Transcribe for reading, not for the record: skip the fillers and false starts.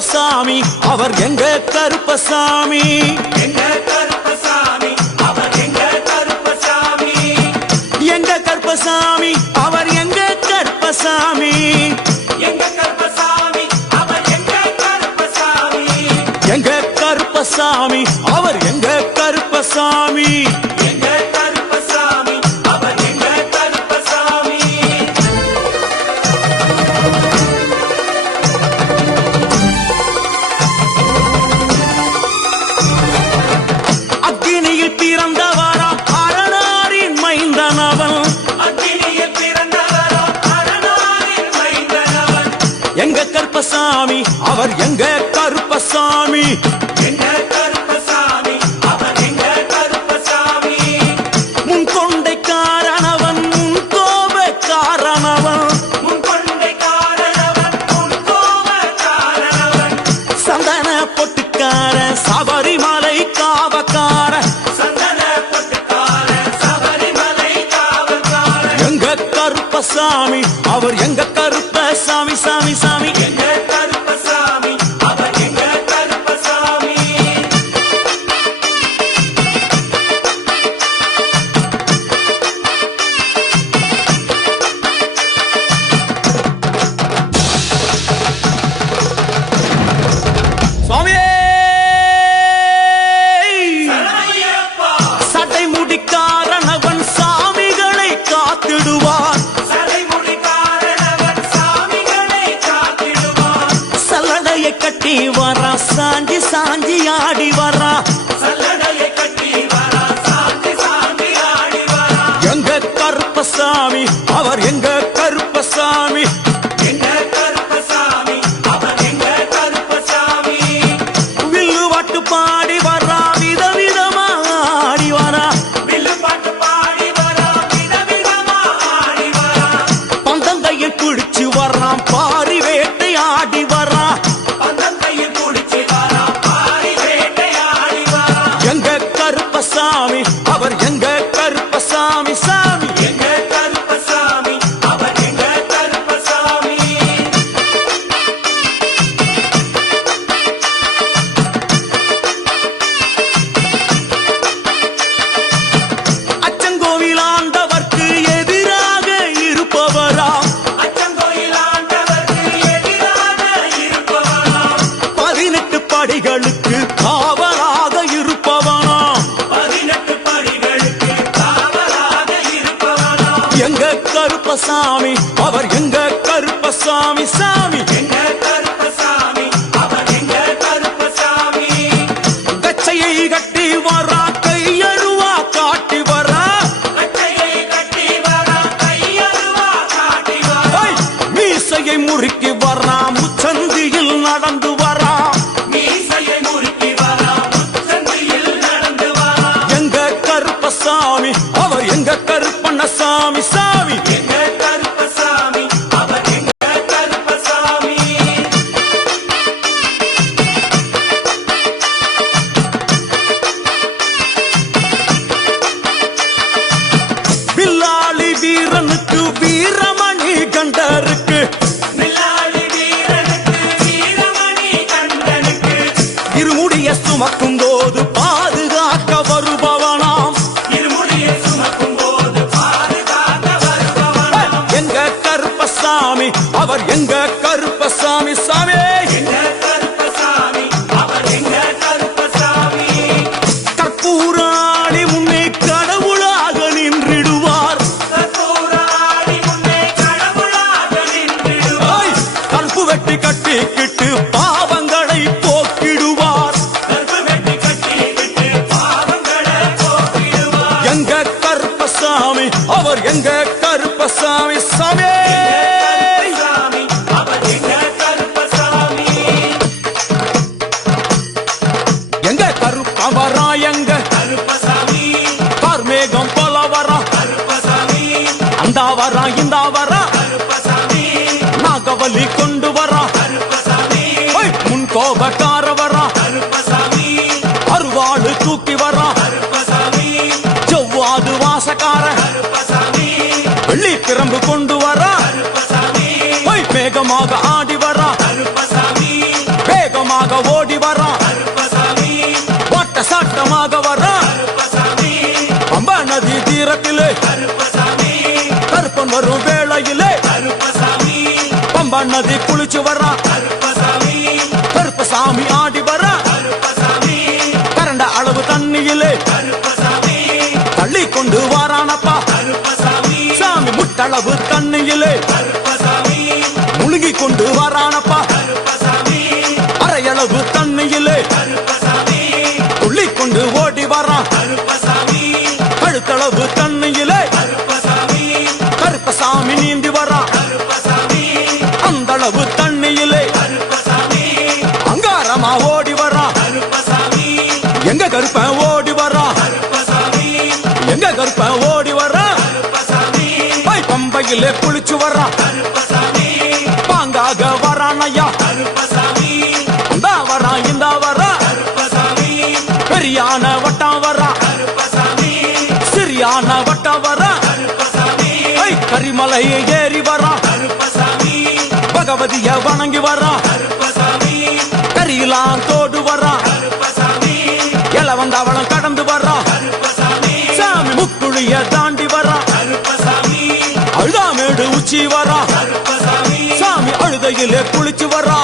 கருப்பசாமி அவர் எங்க கருப்பசாமி எங்க கருப்பசாமி அவர் எங்க கருப்பசாமி எங்க கருப்பசாமி அவர் எங்க கருப்பசாமி எங்க கருப்பசாமி அவர் எங்க கருப்பசாமி எங்க கருப்பசாமி அவர் எங்க கருப்பசாமி எங்க கருப்பசாமி அவர் எங்க கருப்பசாமி அக்கினியில் பிறந்தவரா அரணாரின் மைந்தனவன் அக்கினியில் பிறந்தவரோ அரணாரின் மைந்தனவன் எங்க கருப்பசாமி அவர் எங்க கருப்பசாமி எங்க கருப்பசாமி அவர் எங்க கருப்பசாமி முன்கொண்டை காரணவன் முன் கோபக்காரணவன் முன்கொண்டை காரணவன் முன்கோப காரணவன் சந்தன பொட்டுக்கார சபரிமலை காவக்கார சந்தன பொட்டுக்கார சபரிமலை காவல்கார எங்க கருப்பசாமி அவர் எங்க கருப்பசாமி சாமி சாமி எங்க கருப்பசாமி அவர் எங்க கருப்பசாமி சுவாமியே சரணமையப்பா சட்டை முடிக்காரணவன் சாமிகளை காத்திடுவான் சடைமுடி காரணவன் சாமிகளை காத்திடுவான் சல்லடையை கட்டி வரா சாஞ்சி சாஞ்சி ஆடி வரா சல்லடையை கட்டி வரா சாந்தி சாமி ஆடி வரா எங்க கருப்பசாமி அவர் எங்க கருப்பசாமி எங்க கருப்பசாமி அவர் எங்க கருப்பசாமி வில்லு வாட்டு பாடி வரா விதவிதமா ஆடி வரா வில்லு பாட்டு பாடி வரா விதவிதமா ஆடி வரா பந்தங்கையை பிடிச்சு வர்றான் பாரி வேட்டை ஆடி வரா பந்தங்கையில் குடிச்சு வரா பாரி வேட்டையாடி வரா எங்க கருப்பசாமி அவர் எங்க கருப்பசாமி சாமி எங்க கருப்பசாமி அவர் எங்க கருப்பசாமி அச்சங்கோவில் ஆண்டவர்க்கு எதிராக இருப்பவரா அச்சங்கோயில் ஆண்டவருக்கு எதிராக இருப்பவனாம் 18 படிகளுக்கு காவலாக இருப்பவனா 18 படிகளுக்கு காவலாக இருப்பவனாம் எங்க கருப்பசாமி அவர் எங்க கருப்பசாமி சாமி எங்க கருப்பசாமி அவர் எங்க கருப்பசாமி கச்சையை கட்டி வரா கையருவா காட்டி வரா கட்டையை கட்டி வரா கையருவா காட்டி வரா ஐ! மீசையை முறுக்கி வரா முச்சந்தியில் நடந்து வரா மீசையை முறுக்கி வரா முச்சந்தியில் நடந்து வரா எங்க கருப்பசாமி அவர் எங்க கருப்பண்ணசாமி சாமி எங்க கருப்பசாமி அவர் எங்க கருப்பசாமி வில்லாளி வீரனுக்கு வீரமணி கண்டருக்கு மில்லாளி வீரனுக்கு வீரமணி கண்டனுக்கு இருமுடிய சுமக்கும் போது பாதுகாக்க வருபவனாம் இருமுடியை சுமக்கும் போது பாதுகாக்க வருபவனாம் எங்க கருப்பசாமி அவர் எங்க கருப்பசாமி சாமி எங்க கருப்பசாமி அவர் எங்க கருப்பசாமி கற்பூராணி முன்னே கடவுளாக நின்றிடுவார் கற்பூராடி முன்னே கடவுளாக நின்றிடுவார் ஐ! கற்பு வெட்டி கட்டிக்கிட்டு பாவங்களை போக்கிடுவார் கற்பு வெட்டி கட்டிவிட்டு பாவங்களை போக்கிடுவார் எங்க கருப்பசாமி அவர் எங்க கருப்பசாமி சாமி சாமி அவர் எங்க கருப்பசாமி எங்க கருப்பவரா எங்க கருப்பசாமி கார்மேகம் போல வரா கருப்பசாமி அந்த வரா இந்த வரா கருப்பசாமி நாகவலி கொண்டு வரா கருப்பசாமி ஐ! முன் கோபக்கார வரா கருப்பசாமி அருவாளு தூக்கி வரா கருப்பசாமி செவ்வாது வாசக்கார கருப்பசாமி வெள்ளி பிரம்பு கொண்டு வரா கருப்பசாமி வேகமாக ஆடி வரா கருப்பசாமி வேக தீரத்திலே கருப்பசாமி கருப்பன் வரும் வேளையிலே கருப்பசாமி பம்பா நதி குளிச்சு வர்றா கருப்பசாமி கருப்பசாமி ஆடி வர்றா கருப்பசாமி கரண்ட அளவு தண்ணியிலே கருப்பசாமி தள்ளி கொண்டு வாரானப்பா கருப்பசாமி சாமி முட்டளவு தண்ணியிலே கருப்பசாமி முழுகி கொண்டு வாரானப்பா கருப்பசாமி அரையளவு தண்ணியிலே கருப்பசாமி துள்ளி கொண்டு ஓடி வர்றான் கருப்பசாமி கழுத்தளவு தண்ணியிலே கருப்பசாமி கருப்பசாமி நீந்தி வர்றான் கருப்பசாமி அந்த அளவு தண்ணியிலே கருப்பசாமி அங்காரமா ஓடி வர்றான் கருப்பசாமி எங்க கருப்பன் ஓடி வர்றான் கருப்பசாமி எங்க கருப்பன் ஓடி வர்றான் கருப்பசாமி பம்பையிலே குளிச்சு வர்றான் கருப்பசாமி பாங்காக வரான் ஐயா கருப்பசாமி இந்த வரான் இந்த வரான் கருப்பசாமி பெரியான வட்டம் வர்றான் கருப்பசாமி சிறியான வட்டம் வர்றான் கருப்பசாமி கரிமலை ஏறி வர்றான் கருப்பசாமி பகவதிய வணங்கி வர்றான் கருப்பசாமி கரியெல்லாம் தோடு வர்றான் கருப்பசாமி இளவந்தவளம் கடந்து வர்றான் கருப்பசாமி சாமி முக்குழிய தாண்டி வர்றான் கருப்பசாமி அழுதாமேடு உச்சி வர்றான் கருப்பசாமி சாமி அழுதையிலே குளிச்சு வர்றான்